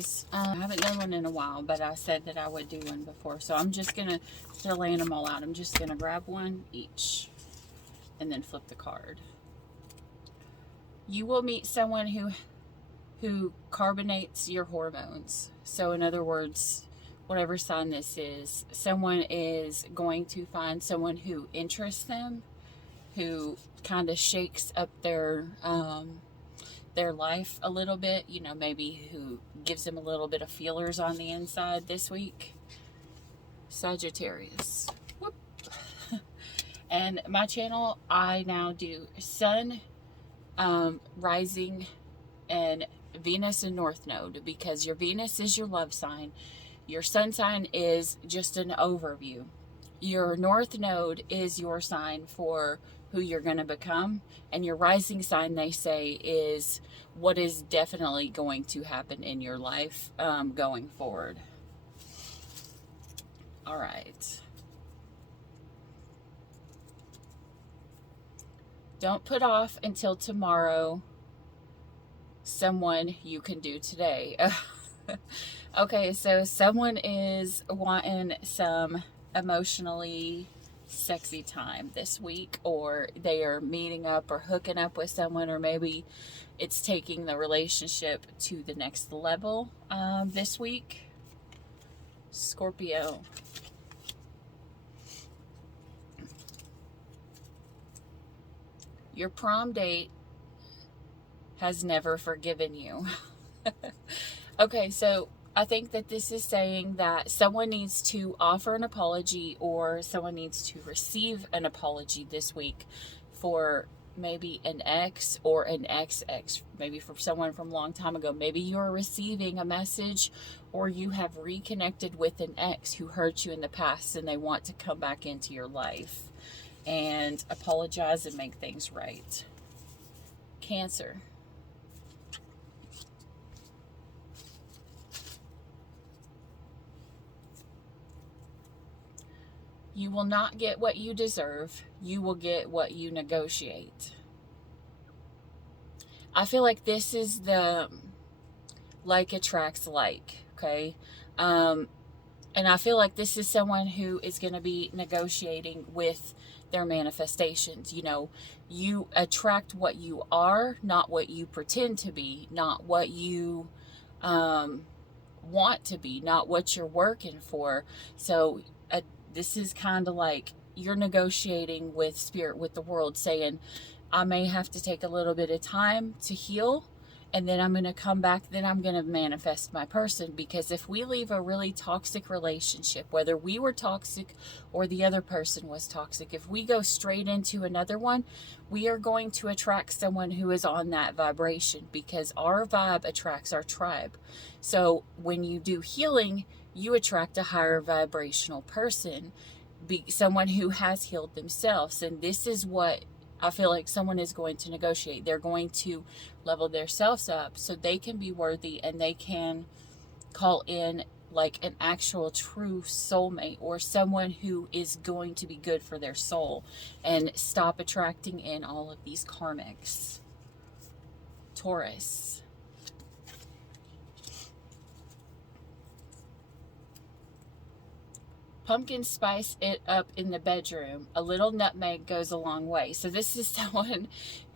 guys. I haven't done one in a while, but I said that I would do one before. So I'm just going to, instead of laying them all out, I'm just going to grab one each and then flip the card. You will meet someone who carbonates your hormones. So in other words, whatever sign this is, someone is going to find someone who interests them, who kind of shakes up their life a little bit, you know, maybe who gives them a little bit of feelers on the inside this week. Sagittarius. Whoop. And my channel, I now do Sun, Rising, and Venus and North Node, because your Venus is your love sign. Your Sun sign is just an overview. Your North Node is your sign for who you're going to become. And your rising sign, they say, is what is definitely going to happen in your life going forward. All right. Don't put off until tomorrow someone you can do today. Okay, so someone is wanting some emotionally sexy time this week, or they are meeting up or hooking up with someone, or maybe it's taking the relationship to the next level this week. Scorpio. Your prom date has never forgiven you. Okay, so I think that this is saying that someone needs to offer an apology, or someone needs to receive an apology this week for maybe an ex or an ex-ex, maybe from someone from a long time ago. Maybe you're receiving a message, or you have reconnected with an ex who hurt you in the past and they want to come back into your life and apologize and make things right. Cancer. You will not get what you deserve. You will get what you negotiate. I feel like this is the like attracts like, okay? And I feel like this is someone who is going to be negotiating with their manifestations. You know, you attract what you are, not what you pretend to be, not what you want to be, not what you're working for. So this is kind of like you're negotiating with spirit, with the world, saying, I may have to take a little bit of time to heal, and then I'm going to come back, then I'm going to manifest my person. Because if we leave a really toxic relationship, whether we were toxic or the other person was toxic, if we go straight into another one, we are going to attract someone who is on that vibration, because our vibe attracts our tribe. So when you do healing, you attract a higher vibrational person, someone who has healed themselves. And this is what I feel like someone is going to negotiate. They're going to level themselves up so they can be worthy, and they can call in like an actual true soulmate, or someone who is going to be good for their soul, and stop attracting in all of these karmics. Taurus. Pumpkin spice it up in the bedroom. A little nutmeg goes a long way. So this is someone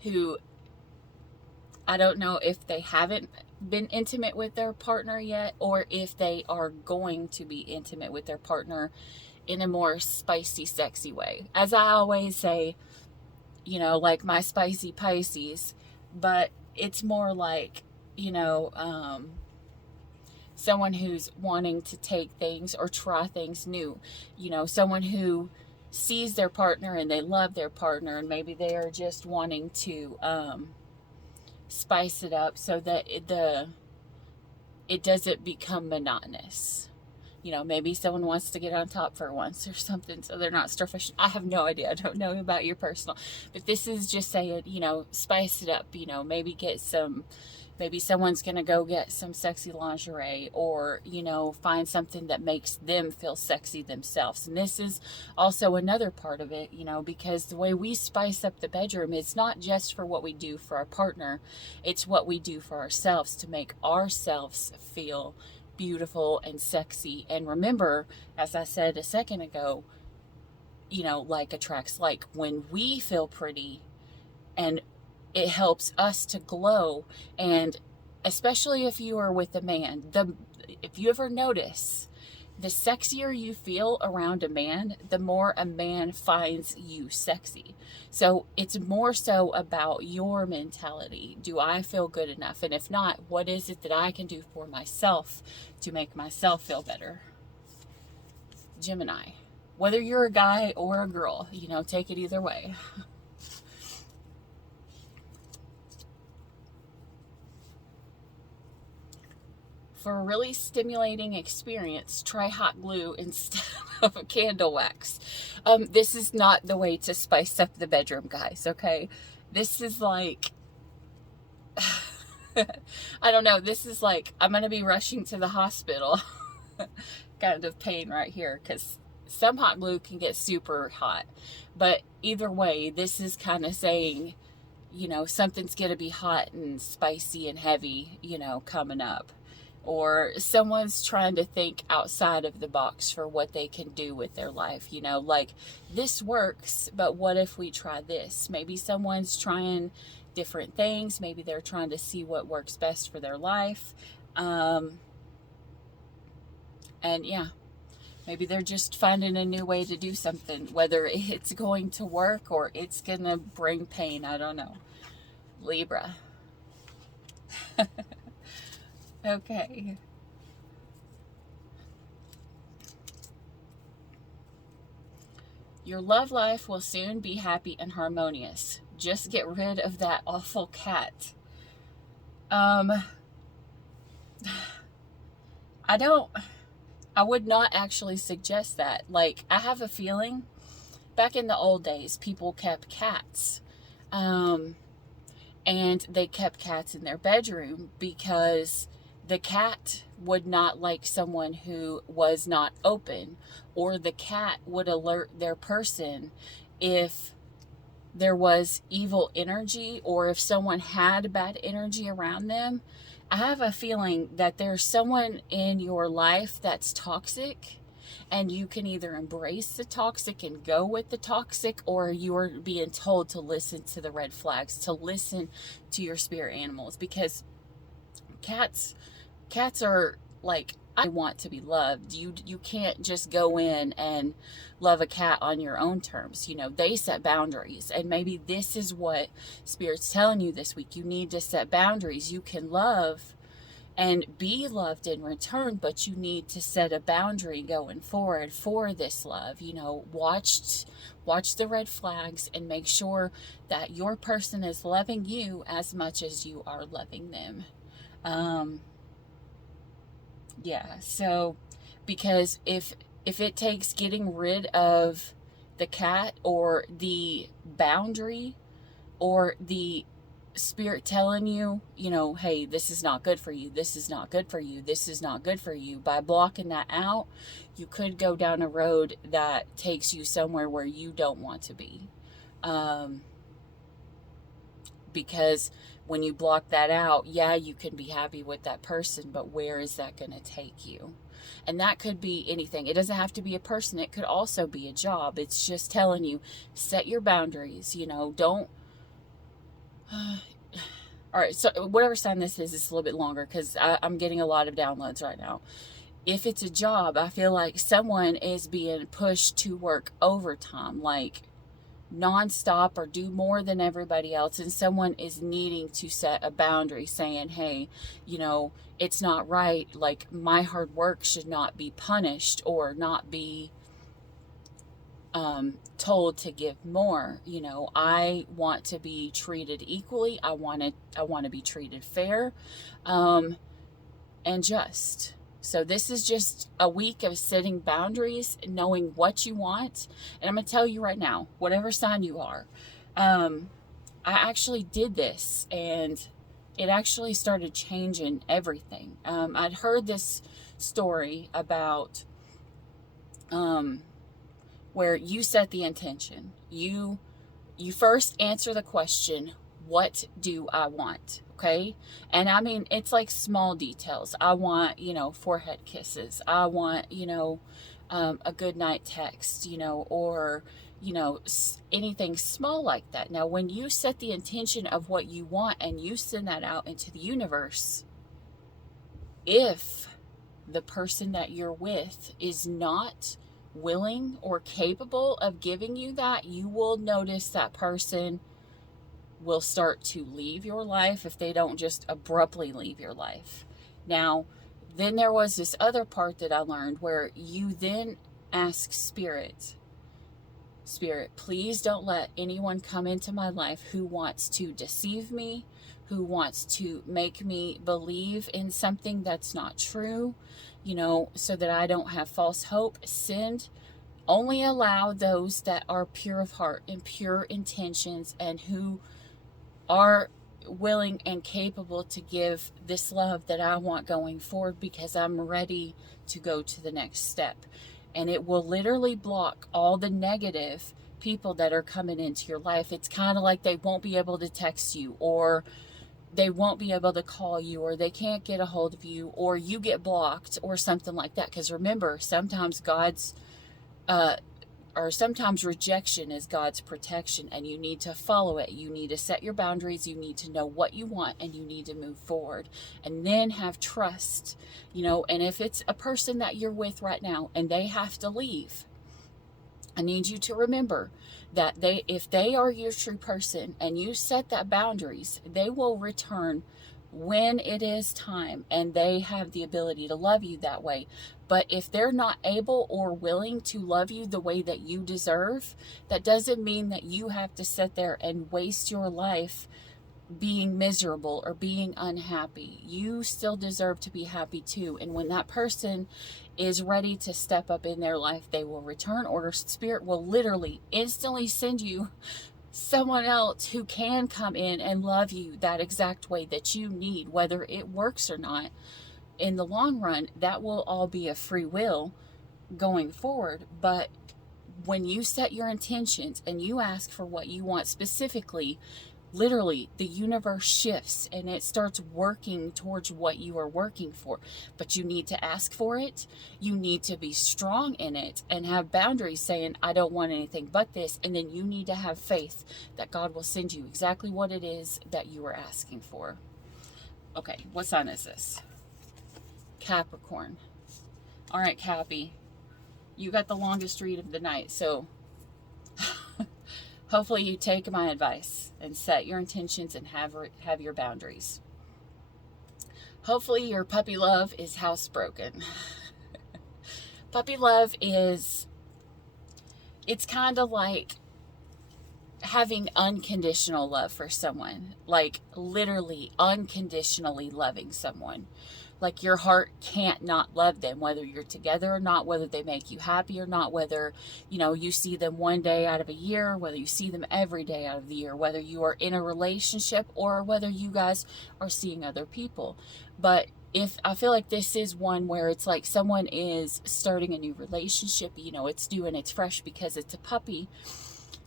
who, I don't know if they haven't been intimate with their partner yet, or if they are going to be intimate with their partner in a more spicy, sexy way. As I always say, you know, like my spicy Pisces, but it's more like, you know, someone who's wanting to take things or try things new. You know, someone who sees their partner and they love their partner, and maybe they are just wanting to spice it up so that it doesn't become monotonous. You know, maybe someone wants to get on top for once or something, so they're not starfish. I have no idea. I don't know about your personal. But this is just saying, you know, spice it up. You know, maybe get some, Maybe someone's going to go get some sexy lingerie, or, find something that makes them feel sexy themselves. And this is also another part of it, because the way we spice up the bedroom, it's not just for what we do for our partner, it's what we do for ourselves to make ourselves feel beautiful and sexy. And remember, as I said a second ago, like attracts like. When we feel pretty, and it helps us to glow. And especially if you are with a man, if you ever notice, the sexier you feel around a man, the more a man finds you sexy. So it's more so about your mentality. Do I feel good enough? And if not, what is it that I can do for myself to make myself feel better? Gemini. Whether you're a guy or a girl, take it either way. For a really stimulating experience, try hot glue instead of a candle wax. This is not the way to spice up the bedroom, guys, okay? This is like, I don't know, this is like, I'm going to be rushing to the hospital kind of pain right here, because some hot glue can get super hot. But either way, this is kind of saying, something's going to be hot and spicy and heavy, coming up. Or someone's trying to think outside of the box for what they can do with their life. Like, this works, but what if we try this? Maybe someone's trying different things. Maybe they're trying to see what works best for their life. And yeah, maybe they're just finding a new way to do something, whether it's going to work or it's going to bring pain. I don't know. Libra. Okay. Your love life will soon be happy and harmonious. Just get rid of that awful cat. I would not actually suggest that. Like, I have a feeling back in the old days, people kept cats. And they kept cats in their bedroom because the cat would not like someone who was not open, or the cat would alert their person if there was evil energy, or if someone had bad energy around them. I have a feeling that there's someone in your life that's toxic, and you can either embrace the toxic and go with the toxic, or you're being told to listen to the red flags, to listen to your spirit animals, because cats are like, I want to be loved. You can't just go in and love a cat on your own terms. They set boundaries, and maybe this is what Spirit's telling you this week. You need to set boundaries. You can love and be loved in return, but you need to set a boundary going forward for this love. Watch the red flags and make sure that your person is loving you as much as you are loving them. Yeah, so, because if it takes getting rid of the cat, or the boundary, or the spirit telling you, hey, this is not good for you, this is not good for you, this is not good for you, by blocking that out, you could go down a road that takes you somewhere where you don't want to be. Because when you block that out, yeah, you can be happy with that person, but where is that going to take you? And that could be anything. It doesn't have to be a person. It could also be a job. It's just telling you, set your boundaries, don't. All right, so whatever sign this is, it's a little bit longer, because I'm getting a lot of downloads right now. If it's a job, I feel like someone is being pushed to work overtime, like nonstop, or do more than everybody else, and someone is needing to set a boundary, saying, hey, it's not right, like, my hard work should not be punished, or not be told to give more. I want to be treated equally. I want to be treated fair, and just. So this is just a week of setting boundaries, knowing what you want. And I'm going to tell you right now, whatever sign you are, I actually did this, and it actually started changing everything. I'd heard this story about where you set the intention. You first answer the question, what do I want? Okay. And I mean, it's like small details. I want, forehead kisses. I want, a good night text, or, anything small like that. Now, when you set the intention of what you want and you send that out into the universe, if the person that you're with is not willing or capable of giving you that, you will notice that person will start to leave your life if they don't just abruptly leave your life. Now, then there was this other part that I learned where you then ask Spirit, please don't let anyone come into my life who wants to deceive me, who wants to make me believe in something that's not true, so that I don't have false hope. Only allow those that are pure of heart and pure intentions and who are willing and capable to give this love that I want going forward, because I'm ready to go to the next step. And it will literally block all the negative people that are coming into your life. It's kind of like they won't be able to text you, or they won't be able to call you, or they can't get a hold of you, or you get blocked or something like that. Because remember, sometimes sometimes rejection is God's protection, and you need to follow it. You need to set your boundaries. You need to know what you want, and you need to move forward, and then have trust, and if it's a person that you're with right now and they have to leave, I need you to remember that if they are your true person and you set that boundaries, they will return when it is time, and they have the ability to love you that way. But if they're not able or willing to love you the way that you deserve, that doesn't mean that you have to sit there and waste your life being miserable or being unhappy. You still deserve to be happy too. And when that person is ready to step up in their life, they will return, or Spirit will literally instantly send you someone else who can come in and love you that exact way that you need, whether it works or not. In the long run, that will all be a free will going forward. But when you set your intentions and you ask for what you want specifically, literally the universe shifts and it starts working towards what you are working for. But you need to ask for it. You need to be strong in it and have boundaries saying, I don't want anything but this. And then you need to have faith that God will send you exactly what it is that you are asking for. Okay, what sign is this? Capricorn. All right, Cappy, you got the longest read of the night, so hopefully you take my advice and set your intentions and have your boundaries. Hopefully your puppy love is housebroken. Puppy love it's kind of like having unconditional love for someone, like literally unconditionally loving someone. Like your heart can't not love them, whether you're together or not, whether they make you happy or not, whether, you see them one day out of a year, whether you see them every day out of the year, whether you are in a relationship or whether you guys are seeing other people. But if I feel like this is one where it's like someone is starting a new relationship, it's new and it's fresh because it's a puppy,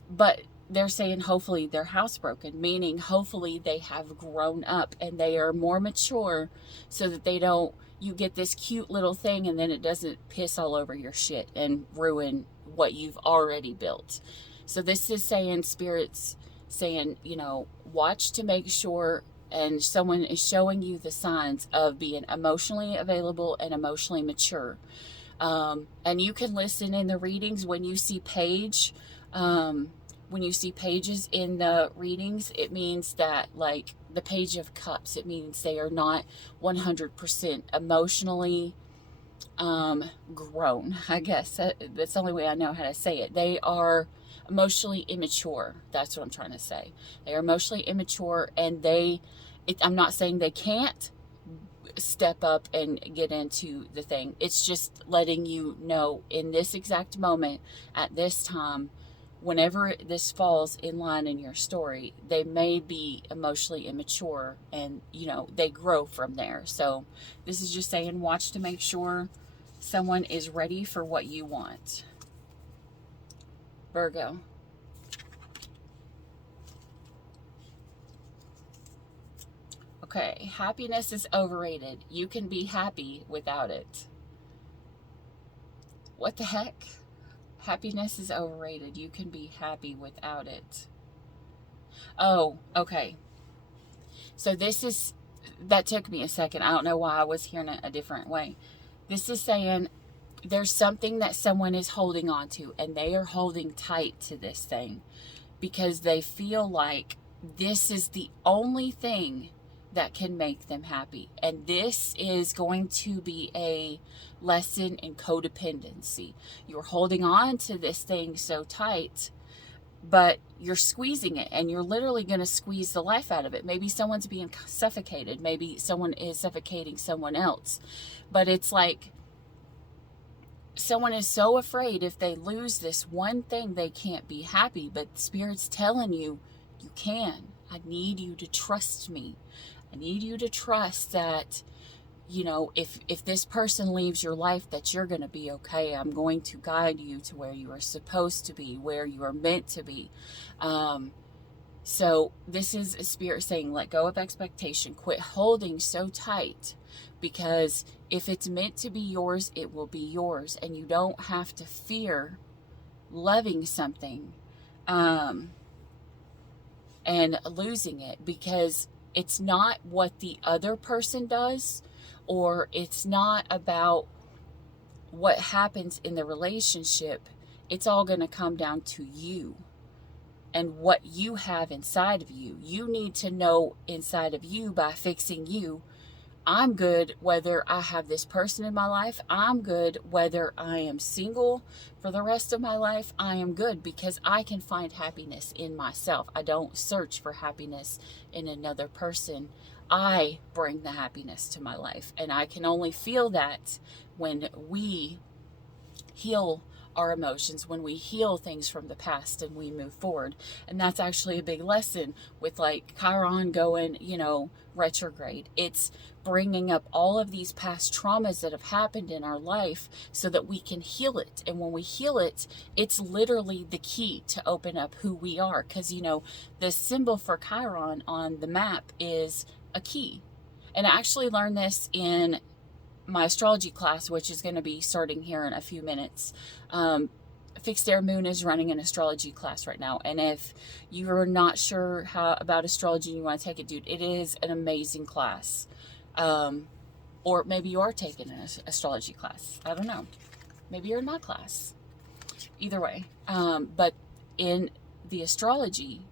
but they're saying hopefully they're housebroken, meaning hopefully they have grown up and they are more mature so that you get this cute little thing and then it doesn't piss all over your shit and ruin what you've already built. So this is saying, Spirit's saying, watch to make sure, and someone is showing you the signs of being emotionally available and emotionally mature. And you can listen in the readings when you see when you see pages in the readings, it means that, like the Page of Cups, it means they are not 100% emotionally grown. I guess that's the only way I know how to say it. They are emotionally immature. That's what I'm trying to say. They are emotionally immature, and I'm not saying they can't step up and get into the thing. It's just letting you know in this exact moment, at this time, whenever this falls in line in your story, they may be emotionally immature, and they grow from there. So this is just saying, watch to make sure someone is ready for what you want. Virgo. Okay, happiness is overrated. You can be happy without it. What the heck? Happiness is overrated. You can be happy without it. Oh, okay. So that took me a second. I don't know why I was hearing it a different way. This is saying there's something that someone is holding on to, and they are holding tight to this thing because they feel like this is the only thing that can make them happy. And this is going to be a lesson in codependency. You're holding on to this thing so tight, but you're squeezing it, and you're literally going to squeeze the life out of it. Maybe someone's being suffocated. Maybe someone is suffocating someone else. But it's like someone is so afraid if they lose this one thing, they can't be happy. But Spirit's telling you, you can. I need you to trust me. I need you to trust that, if this person leaves your life, that you're going to be okay. I'm going to guide you to where you are supposed to be, where you are meant to be. So this is a Spirit saying, let go of expectation. Quit holding so tight, because if it's meant to be yours, it will be yours. And you don't have to fear loving something and losing it, because it's not what the other person does, or it's not about what happens in the relationship. It's all going to come down to you and what you have inside of you. You need to know inside of you by fixing you. I'm good whether I have this person in my life. I'm good whether I am single for the rest of my life. I am good because I can find happiness in myself. I don't search for happiness in another person. I bring the happiness to my life. And I can only feel that when we heal our emotions, when we heal things from the past and we move forward. And that's actually a big lesson with like Chiron going, retrograde. It's bringing up all of these past traumas that have happened in our life so that we can heal it. And when we heal it, it's literally the key to open up who we are. Because, the symbol for Chiron on the map is a key. And I actually learned this in my astrology class, which is going to be starting here in a few minutes. Fixed Air Moon is running an astrology class right now, and if you're not sure about astrology and you want to take it, dude, it is an amazing class. Or maybe you are taking an astrology class. I don't know. Maybe you're in my class. Either way, but in the astrology,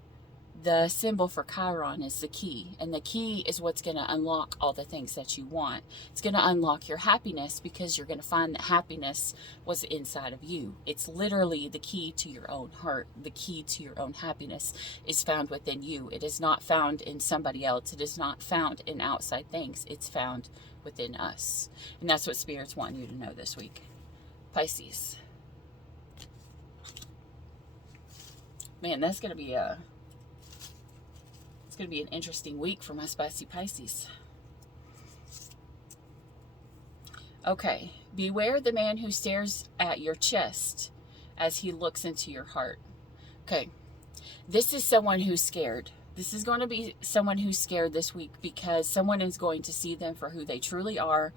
the symbol for Chiron is the key, and the key is what's going to unlock all the things that you want. It's going to unlock your happiness, because you're going to find that happiness was inside of you. It's literally the key to your own heart. The key to your own happiness is found within you. It is not found in somebody else. It is not found in outside things. It's found within us. And that's what Spirit's want you to know this week. Pisces. Man, that's going to be it's going to be an interesting week for my spicy Pisces. Okay. Beware the man who stares at your chest as he looks into your heart. Okay. This is someone who's scared. This is going to be someone who's scared this week, because someone is going to see them for who they truly are.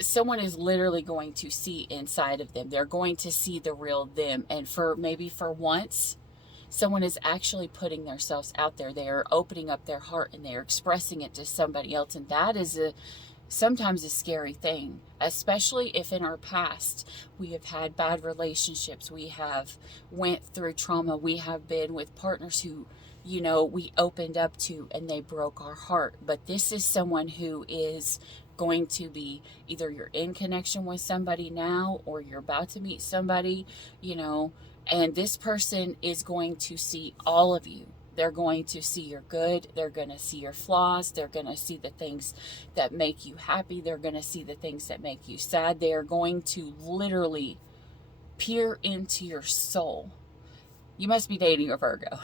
Someone is literally going to see inside of them. They're going to see the real them. And for once, someone is actually putting themselves out there. They are opening up their heart and they are expressing it to somebody else. And that is sometimes a scary thing, especially if in our past we have had bad relationships. We have went through trauma. We have been with partners who, we opened up to, and they broke our heart. But this is someone who is going to be, either you're in connection with somebody now, or you're about to meet somebody, and this person is going to see all of you. They're going to see your good. They're going to see your flaws. They're going to see the things that make you happy. They're going to see the things that make you sad. They are going to literally peer into your soul. You must be dating a Virgo.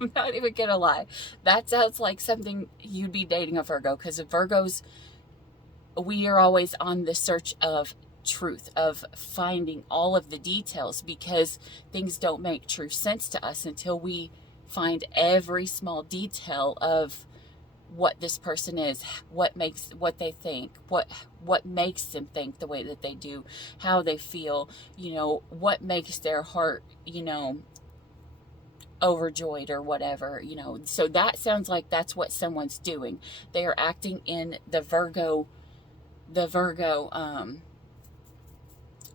I'm not even gonna lie. That sounds like something you'd be dating a Virgo, because Virgos, we are always on the search of truth, of finding all of the details, because things don't make true sense to us until we find every small detail of what this person is, what they think, what makes them think the way that they do, how they feel, what makes their heart, overjoyed or whatever, So that sounds like that's what someone's doing. They are acting in the Virgo,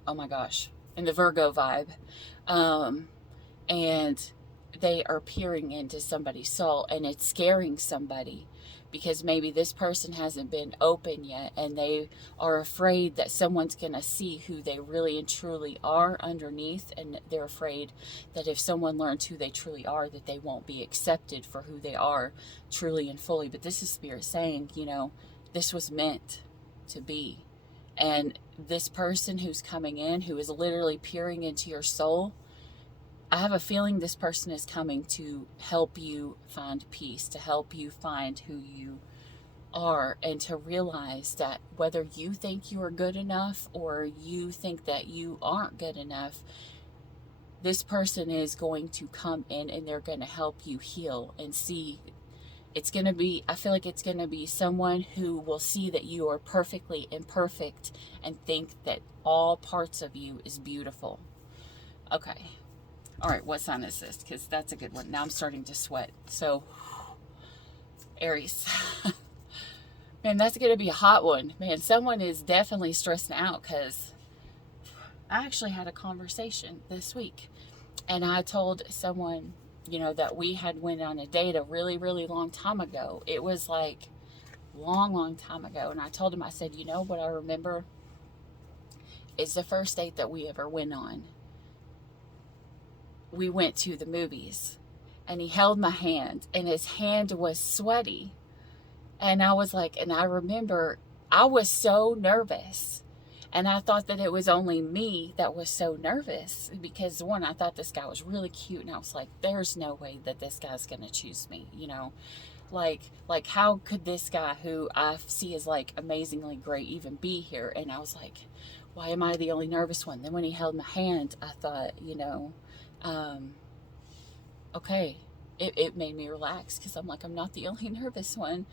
oh my gosh, in the Virgo vibe. And they are peering into somebody's soul, and it's scaring somebody, because maybe this person hasn't been open yet, and they are afraid that someone's going to see who they really and truly are underneath, and they're afraid that if someone learns who they truly are, that they won't be accepted for who they are truly and fully. But this is Spirit saying, this was meant to be. And this person who's coming in, who is literally peering into your soul, I have a feeling this person is coming to help you find peace, to help you find who you are, and to realize that whether you think you are good enough or you think that you aren't good enough, this person is going to come in and they're going to help you heal and see. I feel like it's going to be someone who will see that you are perfectly imperfect and think that all parts of you is beautiful. Okay. All right, what sign is this? Because that's a good one. Now I'm starting to sweat. So, Aries. Man, that's going to be a hot one. Man, someone is definitely stressing out, because I actually had a conversation this week. And I told someone, that we had went on a date a really, really long time ago. It was like long time ago. And I told him, I said, what I remember is the first date that we ever went on. We went to the movies, and he held my hand, and his hand was sweaty. And I was like, and I remember I was so nervous, and I thought that it was only me that was so nervous, because one, I thought this guy was really cute, and I was like, there's no way that this guy's going to choose me, like how could this guy who I see as like amazingly great even be here? And I was like, why am I the only nervous one? Then when he held my hand, I thought, okay, it made me relax, because I'm like, I'm not the only nervous one,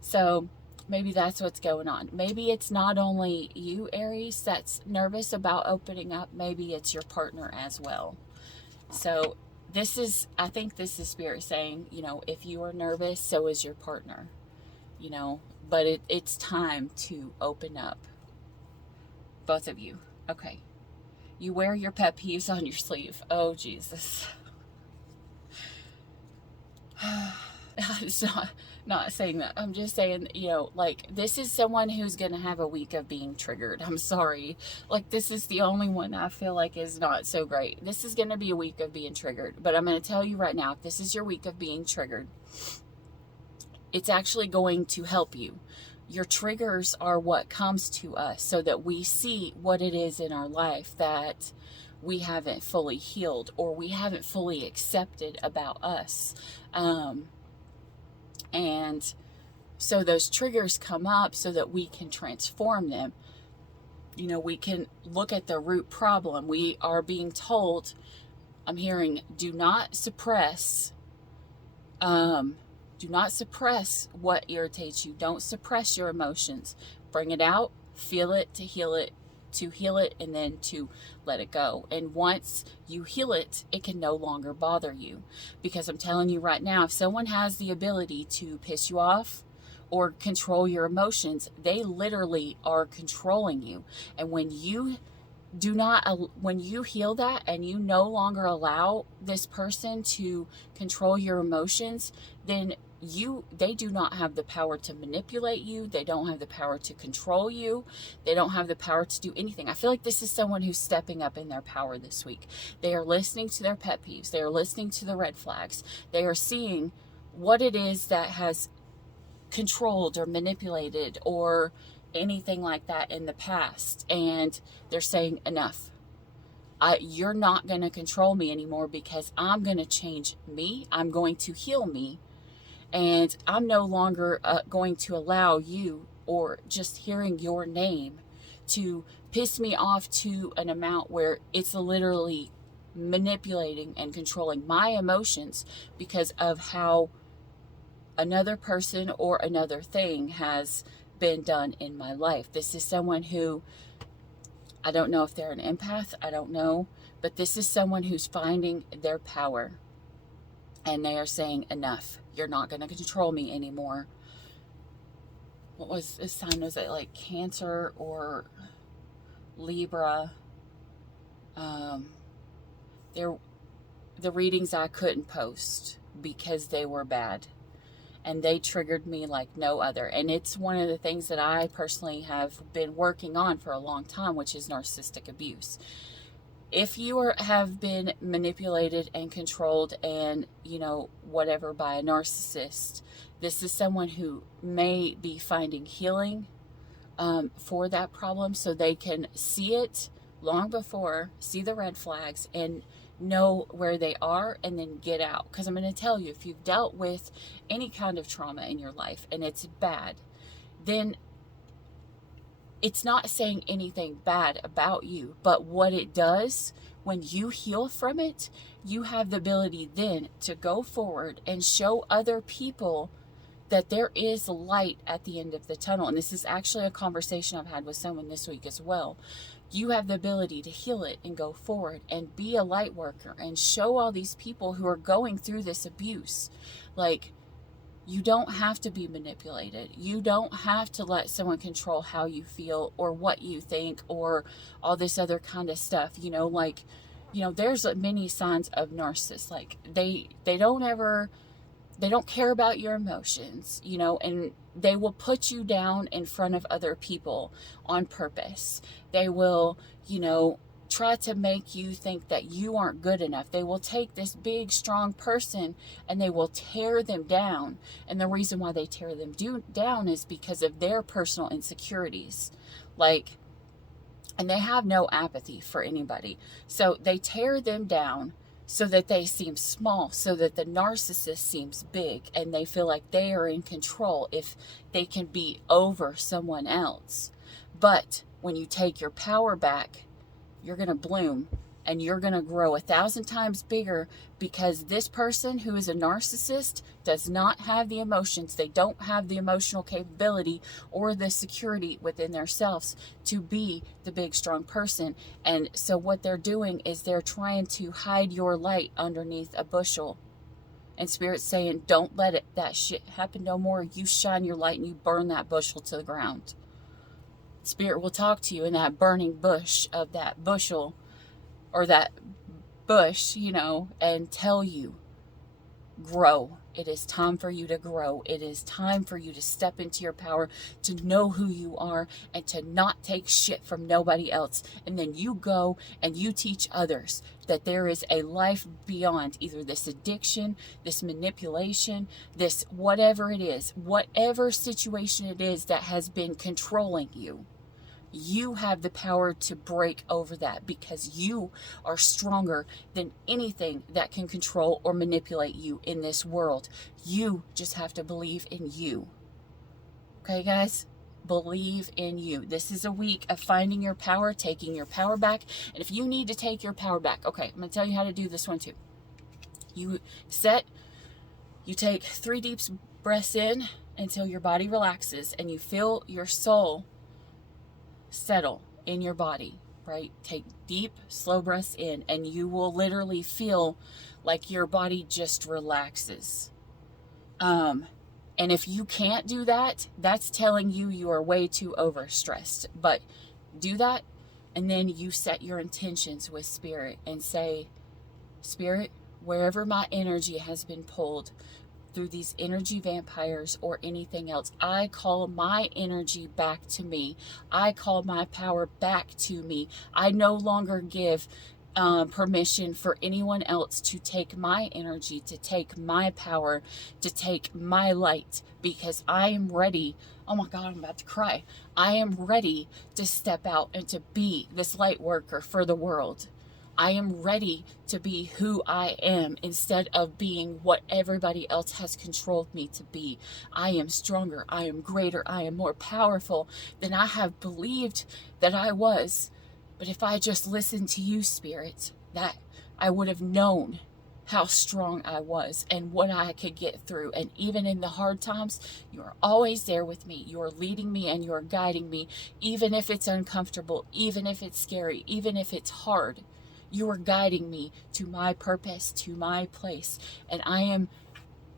so maybe that's what's going on. Maybe it's not only you, Aries, that's nervous about opening up. Maybe it's your partner as well. So I think this is Spirit saying, if you are nervous, so is your partner, but it's time to open up, both of you. Okay. You wear your pet peeves on your sleeve. Oh, Jesus. It's not saying that. I'm just saying, this is someone who's going to have a week of being triggered. I'm sorry. This is the only one I feel like is not so great. This is going to be a week of being triggered. But I'm going to tell you right now, if this is your week of being triggered, it's actually going to help you. Your triggers are what comes to us so that we see what it is in our life that we haven't fully healed or we haven't fully accepted about us. And so those triggers come up so that we can transform them. We can look at the root problem. We are being told, I'm hearing, do not suppress what irritates you. Don't suppress your emotions. Bring it out, feel it to heal it, and then to let it go. And once you heal it, it can no longer bother you. Because I'm telling you right now, if someone has the ability to piss you off or control your emotions, they literally are controlling you. And when you heal that and you no longer allow this person to control your emotions, then they do not have the power to manipulate you. They don't have the power to control you. They don't have the power to do anything. I feel like this is someone who's stepping up in their power this week. They are listening to their pet peeves. They are listening to the red flags. They are seeing what it is that has controlled or manipulated or anything like that in the past. And they're saying enough. You're not going to control me anymore, because I'm going to change me. I'm going to heal me. And I'm no longer going to allow you, or just hearing your name, to piss me off to an amount where it's literally manipulating and controlling my emotions because of how another person or another thing has been done in my life. This is someone who, I don't know if they're an empath, I don't know, but this is someone who's finding their power, and they are saying, enough, you're not going to control me anymore. What was this sign? Was it like Cancer or Libra? The readings I couldn't post because they were bad, and they triggered me like no other. And it's one of the things that I personally have been working on for a long time, which is narcissistic abuse. If you have been manipulated and controlled and, whatever, by a narcissist, this is someone who may be finding healing for that problem, so they can see it long before, see the red flags, and know where they are, and then get out. Because I'm going to tell you, if you've dealt with any kind of trauma in your life and it's bad, then it's not saying anything bad about you, but what it does, when you heal from it, you have the ability then to go forward and show other people that there is light at the end of the tunnel. And this is actually a conversation I've had with someone this week as well. You have the ability to heal it and go forward and be a light worker and show all these people who are going through this abuse, like, you don't have to be manipulated. You don't have to let someone control how you feel or what you think or all this other kind of stuff. There's many signs of narcissists. Like, they don't care about your emotions, and they will put you down in front of other people on purpose. They will, try to make you think that you aren't good enough. They will take this big, strong person and they will tear them down. And the reason why they tear them down is because of their personal insecurities. And they have no apathy for anybody. So they tear them down so that they seem small, so that the narcissist seems big, and they feel like they are in control if they can be over someone else. But when you take your power back, you're going to bloom, and you're going to grow 1,000 times bigger, because this person who is a narcissist does not have the emotions. They don't have the emotional capability or the security within themselves to be the big, strong person. And so what they're doing is they're trying to hide your light underneath a bushel. And Spirit's saying, don't let that shit happen no more. You shine your light and you burn that bushel to the ground. Spirit will talk to you in that burning bush of that bushel, or that bush, and tell you, grow. It is time for you to grow. It is time for you to step into your power, to know who you are, and to not take shit from nobody else. And then you go and you teach others that there is a life beyond either this addiction, this manipulation, this whatever it is, whatever situation it is that has been controlling you. You have the power to break over that, because you are stronger than anything that can control or manipulate you in this world. You just have to believe in you. Okay, guys? Believe in you. This is a week of finding your power, taking your power back. And if you need to take your power back, okay, I'm going to tell you how to do this one too. You take 3 deep breaths in until your body relaxes and you feel your soul settle in your body, right? Take deep, slow breaths in, and you will literally feel like your body just relaxes. And if you can't do that, that's telling you you are way too overstressed. But do that, and then you set your intentions with Spirit and say, Spirit, wherever my energy has been pulled through these energy vampires or anything else, I call my energy back to me. I call my power back to me. I no longer give permission for anyone else to take my energy, to take my power, to take my light, because I am ready. Oh my God, I'm about to cry. I am ready to step out and to be this light worker for the world. I am ready to be who I am instead of being what everybody else has controlled me to be. I am stronger. I am greater. I am more powerful than I have believed that I was. But if I just listened to you, Spirit, that I would have known how strong I was and what I could get through. And even in the hard times, you are always there with me. You are leading me and you are guiding me, even if it's uncomfortable, even if it's scary, even if it's hard. You are guiding me to my purpose, to my place. And I am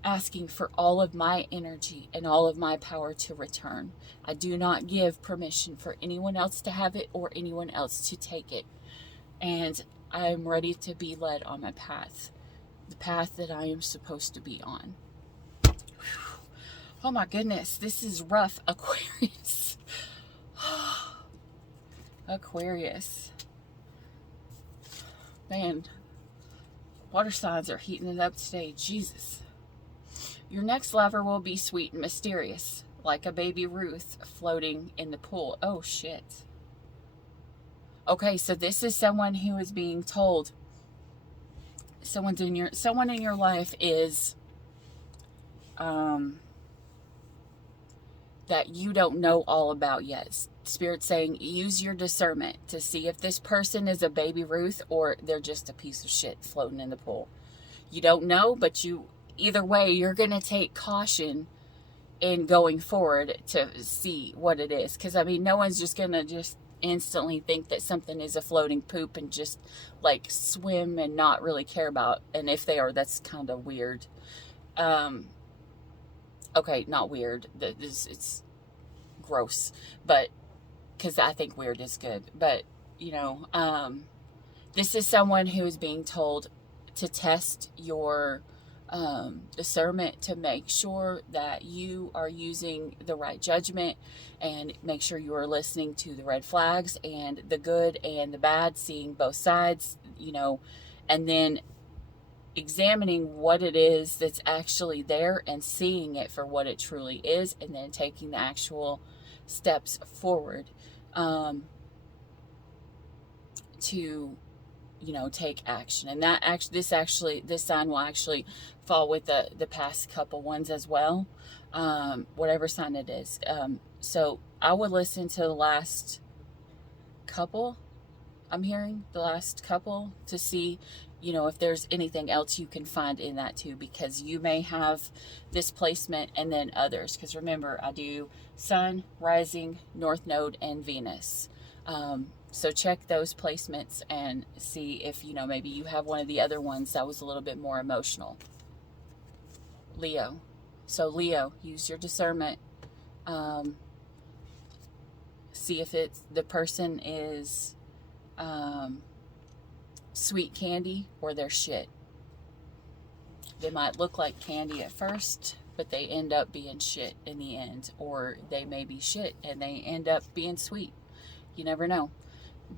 asking for all of my energy and all of my power to return. I do not give permission for anyone else to have it or anyone else to take it. And I am ready to be led on my path, the path that I am supposed to be on. Oh my goodness, this is rough, Aquarius. Aquarius. Man, water signs are heating it up today. Jesus. Your next lover will be sweet and mysterious, like a baby Ruth floating in the pool. Oh, shit. Okay, so this is someone who is being told someone in your life is that you don't know all about yet. Spirit saying use your discernment to see if this person is a baby Ruth or they're just a piece of shit floating in the pool. You don't know, but either way, you're going to take caution in going forward to see what it is. Because, I mean, no one's just going to just instantly think that something is a floating poop and just, like, swim and not really care about. And if they are, that's kind of weird. Okay, not weird. It's gross. But, because I think weird is good. But, this is someone who is being told to test your discernment to make sure that you are using the right judgment and make sure you are listening to the red flags and the good and the bad, seeing both sides, and then examining what it is that's actually there and seeing it for what it truly is, and then taking the actual steps forward to take action. And this sign will actually fall with the past couple ones as well, whatever sign it is. So I would listen to the last couple. I'm hearing the last couple to see, if there's anything else you can find in that too, because you may have this placement and then others. Because remember, I do Sun, Rising, North Node, and Venus. So check those placements and see if, maybe you have one of the other ones that was a little bit more emotional. Leo. So Leo, use your discernment. See if the person is sweet candy or they're shit. They might look like candy at first, but they end up being shit in the end. Or they may be shit and they end up being sweet. You never know.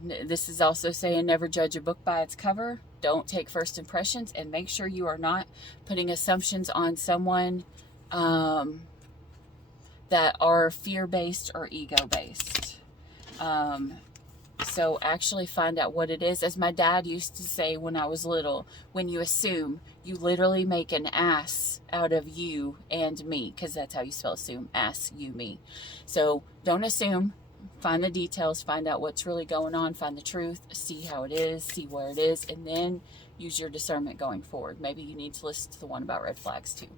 This is also saying never judge a book by its cover. Don't take first impressions, and make sure you are not putting assumptions on someone that are fear-based or ego-based. So actually find out what it is. As my dad used to say when I was little, when you assume, you literally make an ass out of you and me, because that's how you spell assume, ass, you, me. So don't assume. Find the details, find out what's really going on, find the truth, see how it is, see where it is, and then use your discernment going forward. Maybe you need to listen to the one about red flags too.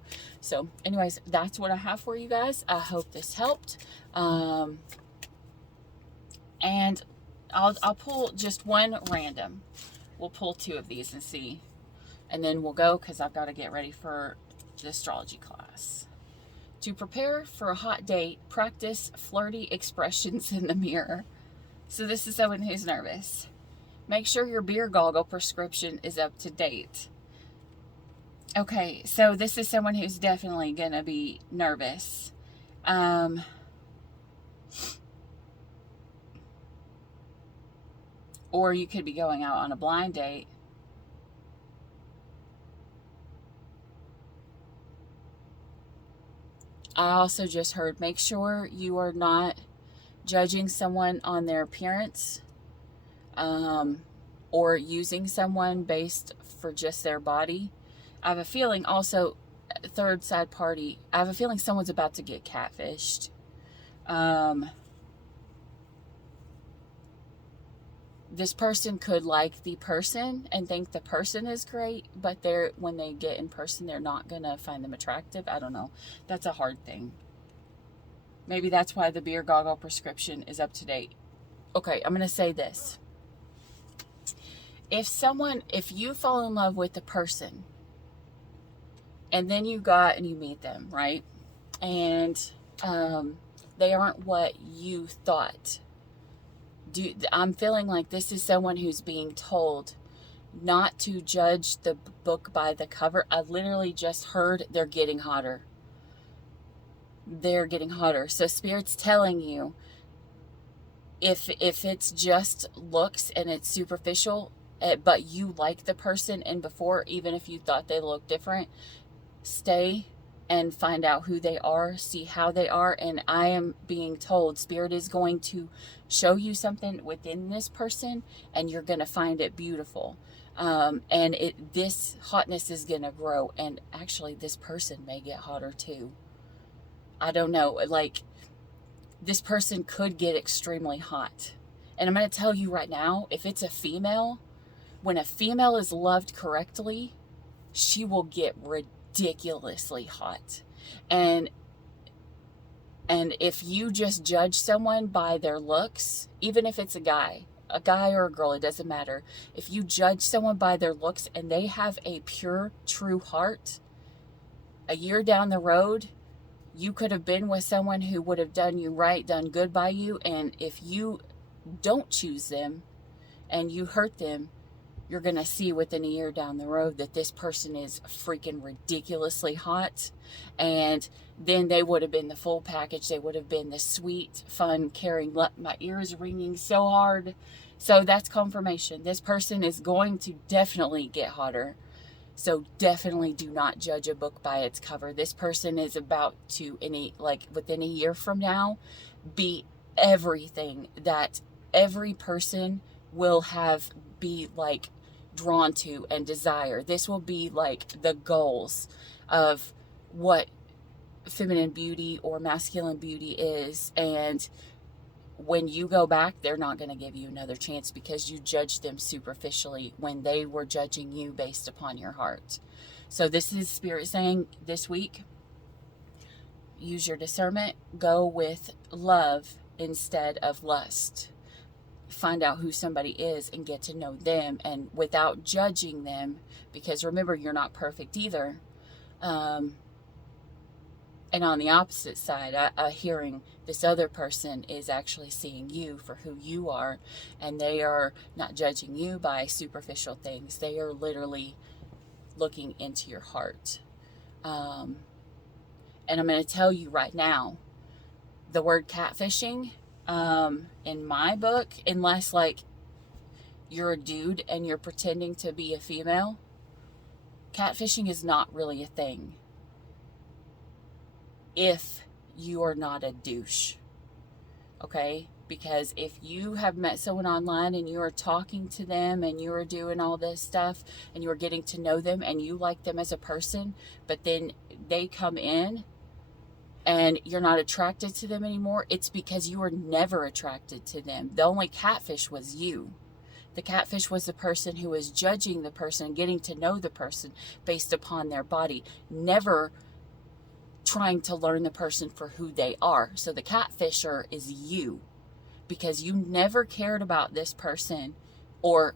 So anyways, that's what I have for you guys. I hope this helped. And I'll pull just one random. We'll pull two of these and see. And then we'll go, because I've got to get ready for the astrology class. To prepare for a hot date, practice flirty expressions in the mirror. So this is someone who's nervous. Make sure your beer goggle prescription is up to date. Okay, so this is someone who's definitely going to be nervous. Or you could be going out on a blind date. I also just heard, make sure you are not judging someone on their appearance, or using someone based for just their body. I have a feeling also, third side party, I have a feeling someone's about to get catfished. This person could like the person and think the person is great, but when they get in person, they're not going to find them attractive. I don't know. That's a hard thing. Maybe that's why the beer goggle prescription is up to date. Okay, I'm going to say this. If you fall in love with the person and then you meet them, right? And they aren't what you thought. I'm feeling like this is someone who's being told not to judge the book by the cover. I literally just heard they're getting hotter. They're getting hotter. So Spirit's telling you, if it's just looks and it's superficial, but you like the person, and before, even if you thought they looked different, stay and find out who they are, see how they are. And I am being told Spirit is going to show you something within this person, and you're going to find it beautiful. And this hotness is going to grow, and actually this person may get hotter too. I don't know, like, this person could get extremely hot. And I'm going to tell you right now, if it's a female, when a female is loved correctly, she will get ridiculously hot. And if you just judge someone by their looks, even if it's a guy or a girl, it doesn't matter. If you judge someone by their looks and they have a pure, true heart, a year down the road, you could have been with someone who would have done you right, done good by you. And if you don't choose them and you hurt them, you're going to see within a year down the road that this person is freaking ridiculously hot. And then they would have been the full package. They would have been the sweet, fun, caring. My ear is ringing so hard. So that's confirmation. This person is going to definitely get hotter. So definitely do not judge a book by its cover. This person is about to, within a year from now, be everything that every person will be like drawn to and desire. This will be like the goals of what feminine beauty or masculine beauty is. And when you go back, they're not going to give you another chance because you judged them superficially when they were judging you based upon your heart. So this is Spirit saying this week, use your discernment, go with love instead of lust. Find out who somebody is and get to know them, and without judging them, because remember, you're not perfect either. And on the opposite side, hearing this other person is actually seeing you for who you are, and they are not judging you by superficial things. They are literally looking into your heart. And I'm going to tell you right now, the word catfishing, in my book, unless like you're a dude and you're pretending to be a female, catfishing is not really a thing if you are not a douche. Okay? Because if you have met someone online and you are talking to them and you are doing all this stuff and you are getting to know them and you like them as a person, but then they come in and you're not attracted to them anymore, it's because you were never attracted to them. The only catfish was you. The catfish was the person who was judging the person, getting to know the person based upon their body, never trying to learn the person for who they are. So the catfisher is you, because you never cared about this person, or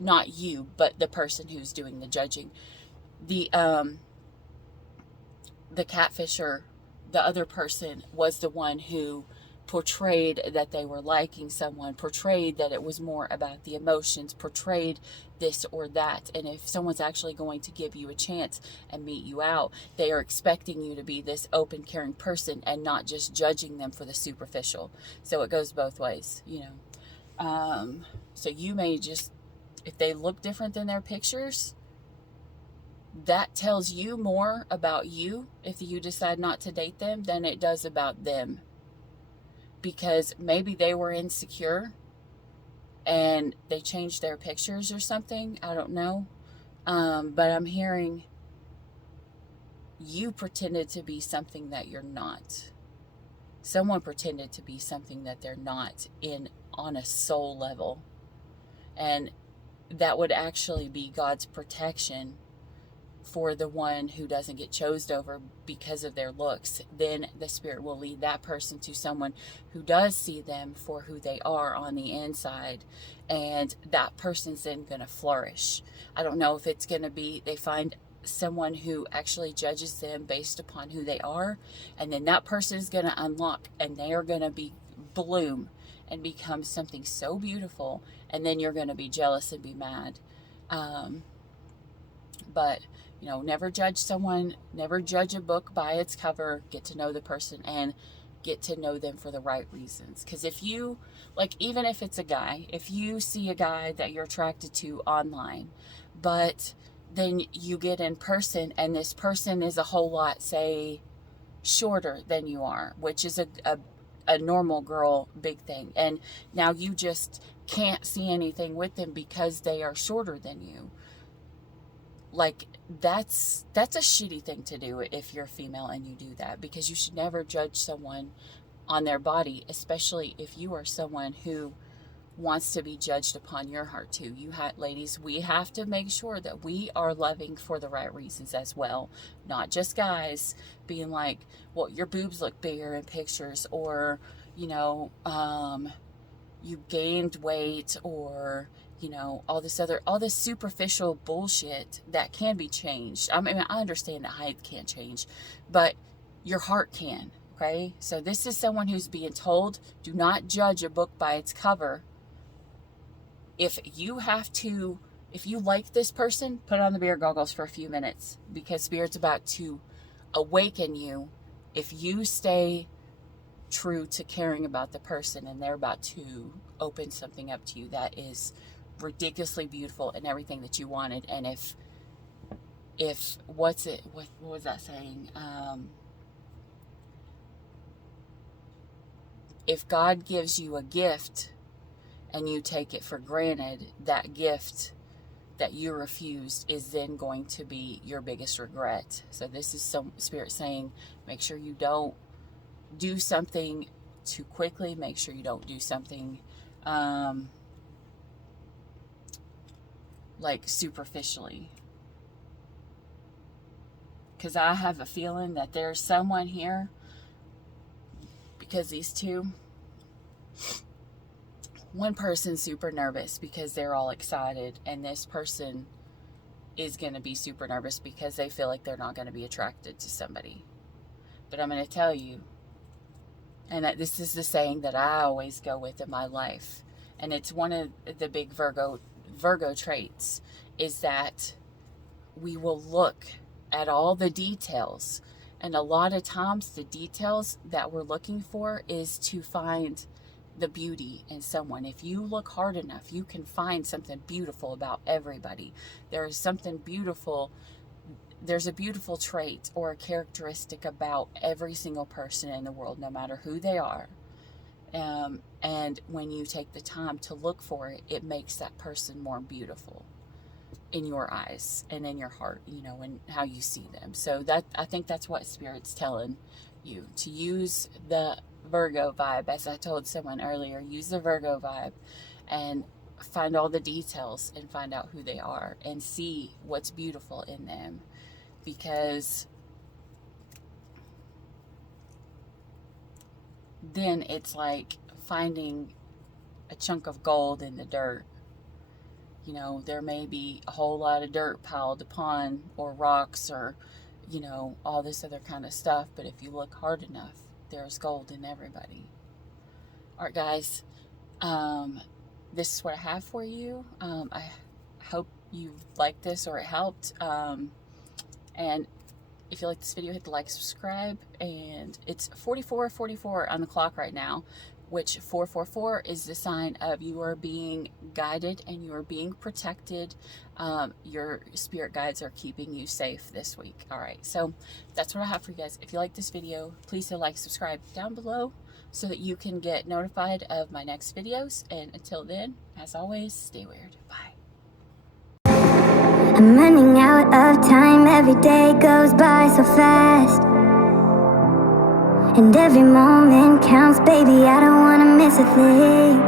not you, but the person who's doing the judging. The catfisher, the other person, was the one who portrayed that they were liking someone, portrayed that it was more about the emotions, portrayed this or that. And if someone's actually going to give you a chance and meet you out, they are expecting you to be this open, caring person and not just judging them for the superficial. So it goes both ways, So you may just, if they look different than their pictures, that tells you more about you if you decide not to date them than it does about them. Because maybe they were insecure and they changed their pictures or something. I don't know. But I'm hearing you pretended to be something that you're not. Someone pretended to be something that they're not on a soul level. And that would actually be God's protection for the one who doesn't get chosen over because of their looks. Then the Spirit will lead that person to someone who does see them for who they are on the inside, and that person's then going to flourish. I don't know if it's going to be they find someone who actually judges them based upon who they are, and then that person is going to unlock, and they are going to be bloom and become something so beautiful, and then you're going to be jealous and be mad. But never judge someone, never judge a book by its cover. Get to know the person and get to know them for the right reasons. Because if you, even if it's a guy, if you see a guy that you're attracted to online, but then you get in person and this person is a whole lot, say, shorter than you are, which is a normal girl big thing, and now you just can't see anything with them because they are shorter than you. That's a shitty thing to do if you're female and you do that, because you should never judge someone on their body, especially if you are someone who wants to be judged upon your heart too. Ladies, we have to make sure that we are loving for the right reasons as well, not just guys being like, well, your boobs look bigger in pictures, or you gained weight, or all this superficial bullshit that can be changed. I mean, I understand that height can't change, but your heart can, okay? So this is someone who's being told, do not judge a book by its cover. If you like this person, put on the beer goggles for a few minutes, because Spirit's about to awaken you if you stay true to caring about the person, and they're about to open something up to you that is ridiculously beautiful and everything that you wanted. And if what was that saying? If God gives you a gift and you take it for granted, that gift that you refused is then going to be your biggest regret. So this is some Spirit saying, make sure you don't do something too quickly. Make sure you don't do something superficially. Because I have a feeling that there's someone here, because these two, one person's super nervous because they're all excited, and this person is going to be super nervous because they feel like they're not going to be attracted to somebody. But I'm going to tell you, and that this is the saying that I always go with in my life, and it's one of the big Virgo traits, is that we will look at all the details, and a lot of times the details that we're looking for is to find the beauty in someone. If you look hard enough, you can find something beautiful about everybody. There's something beautiful. There's a beautiful trait or a characteristic about every single person in the world, no matter who they are. And when you take the time to look for it, it makes that person more beautiful in your eyes and in your heart, and how you see them. So I think that's what Spirit's telling you, to use the Virgo vibe. As I told someone earlier, use the Virgo vibe and find all the details and find out who they are and see what's beautiful in them, because then it's like finding a chunk of gold in the dirt. There may be a whole lot of dirt piled upon, or rocks, or all this other kind of stuff, but if you look hard enough, there's gold in everybody. All right, guys, this is what I have for you. I hope you liked this or it helped. And if you like this video, hit the like, subscribe, and it's 44:44 on the clock right now, which 444 is the sign of you are being guided and you are being protected. Your spirit guides are keeping you safe this week. All right, so that's what I have for you guys. If you like this video, please hit like, subscribe down below. so that you can get notified of my next videos. And until then, as always, stay weird. Bye. I'm running out of time, every day goes by so fast, and every moment counts, baby, I don't wanna miss a thing.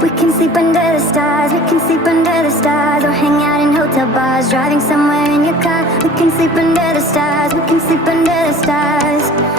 We can sleep under the stars, we can sleep under the stars, or hang out in hotel bars, driving somewhere in your car. We can sleep under the stars, we can sleep under the stars.